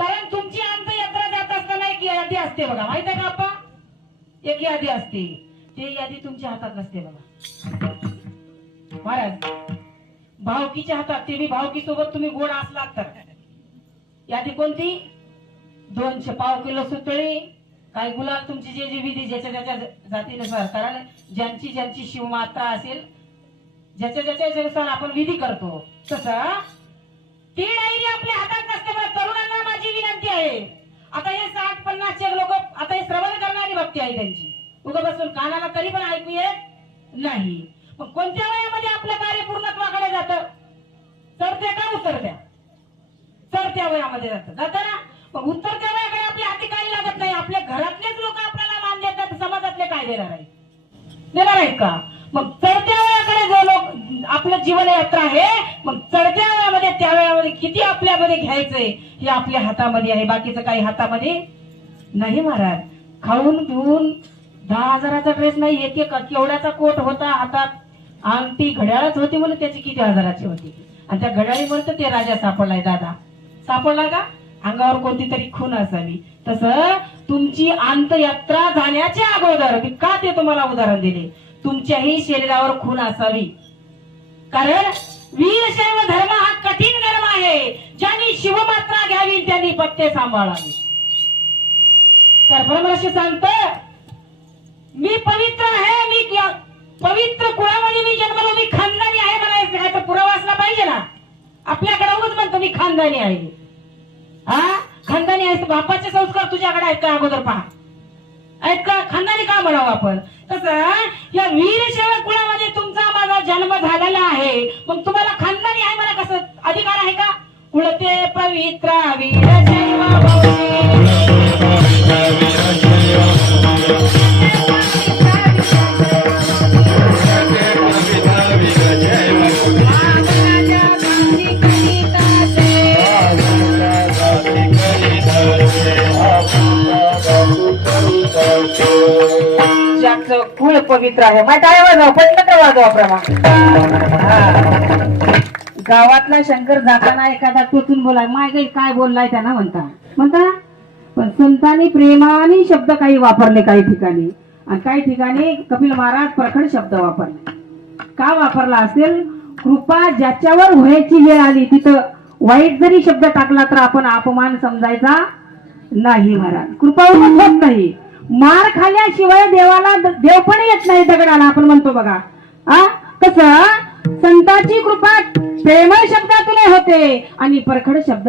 कारण तुमची अंत्ययात्रा जात असताना एक यादी असते बघा, माहित आहे का आप्पा? एक यादी असते, ते यादी तुमच्या हातात नसते बघा महाराज, भावकीच्या हातात. ते बी भावकी सोबत तुम्ही गोड असलात तर. यादी कोणती? 200 पाव किलो सुतळी, काय गुलाल, तुमची जे जे विधी ज्याच्या ज्याच्या जातीनुसार. कारण ज्यांची ज्यांची शिवमाता असेल, ज्याच्या ज्याच्यानुसार आपण विधी करतो तसं ती डायरी आपल्या हातात नसते. बरं तरुणांना माझी विनंती आहे, आता हे 60-50 चे लोक, आता हे श्रवण करणारी भक्ती आहे त्यांची, उगा बसून कानाला तरी पण ऐकू येत नाही. मग कोणत्या वयामध्ये आपलं कार्य पूर्णत्वाकडे जातं? चढत्या का उतरत्या? चढत्या वयामध्ये जातं ना. मग उतरत्या वयाकडे आपल्या हाती काही लागत नाही. आपल्या घरातलेच लोक आपल्याला मान देतात, समाजातले काय देणार आहेत का? मग चढत्या वयाकडे जो लोक आपलं जीवन यात्रा आहे, मग चढत्या वयामध्ये त्या वेळामध्ये किती आपल्यामध्ये घ्यायचंय हे आपल्या हातामध्ये आहे, बाकीचं काही हातामध्ये नाही महाराज. खाऊन पिऊन 10,000चा ड्रेस नाही, एक केवड्याचा कोट होता हातात, अंगठी घड्याळच होती म्हणून त्याची किती हजाराची होती, आणि त्या घड्याळीवर तर ते राजा सापडलाय. दादा सापडला का? अंगावर कोणती तरी खून असावी. तसं तुमची अंत्ययात्रा जाण्याच्या अगोदर मी का ते तुम्हाला उदाहरण दिले, तुमच्याही शरीरावर खून असावी. कारण वीरशैव धर्म हा कठीण धर्म आहे. ज्यांनी शिवमात्रा घ्यावी त्यांनी पत्ते सांभाळावी. तर ब्रह्मर्षी सांगत, मी पवित्र आहे, मी पवित्र कुळामध्ये मी जन्मलो, मी खानदानी आहे म्हणायचं काय तर पुरावा असला पाहिजे ना. आपल्याकडे उगाच म्हणतो मी खानदानी आहे. हा खानदानी आहे, बापाचे संस्कार तुझ्याकडे आहेत का? अगोदर पहा, आहेत का? खानदानी का म्हणावं आपण? तसं या वीरशैव कुळामध्ये तुमचा माझा जन्म झालेला आहे, मग तुम्हाला खानदानी आहे म्हणा कसं अधिकार आहे का? कुळते पवित्र वीरशैव कुळ पवित्र आहे. माहिती आहे वाजवा पडलं का? वाजवा प्रमाण. गावातला शंकर जाताना एखादा टोचून बोलाय, माय काय बोललाय त्यांना म्हणता पण संतांनी प्रेमाने शब्द काही वापरले काही ठिकाणी, आणि काही ठिकाणी कपिल महाराज प्रखड शब्द वापरले. का वापरला असेल? कृपा ज्याच्यावर व्हायची वेळ आली तिथं वाईट जरी शब्द टाकला तर आपण अपमान समजायचा नाही महाराज. कृपा होत नाही. मार खाल्याशिवाय देवाला देव पण येत नाही दगडाला, आपण म्हणतो बघा. कसं संतांची कृपा प्रेमळ शब्दातून होते आणि परखड शब्द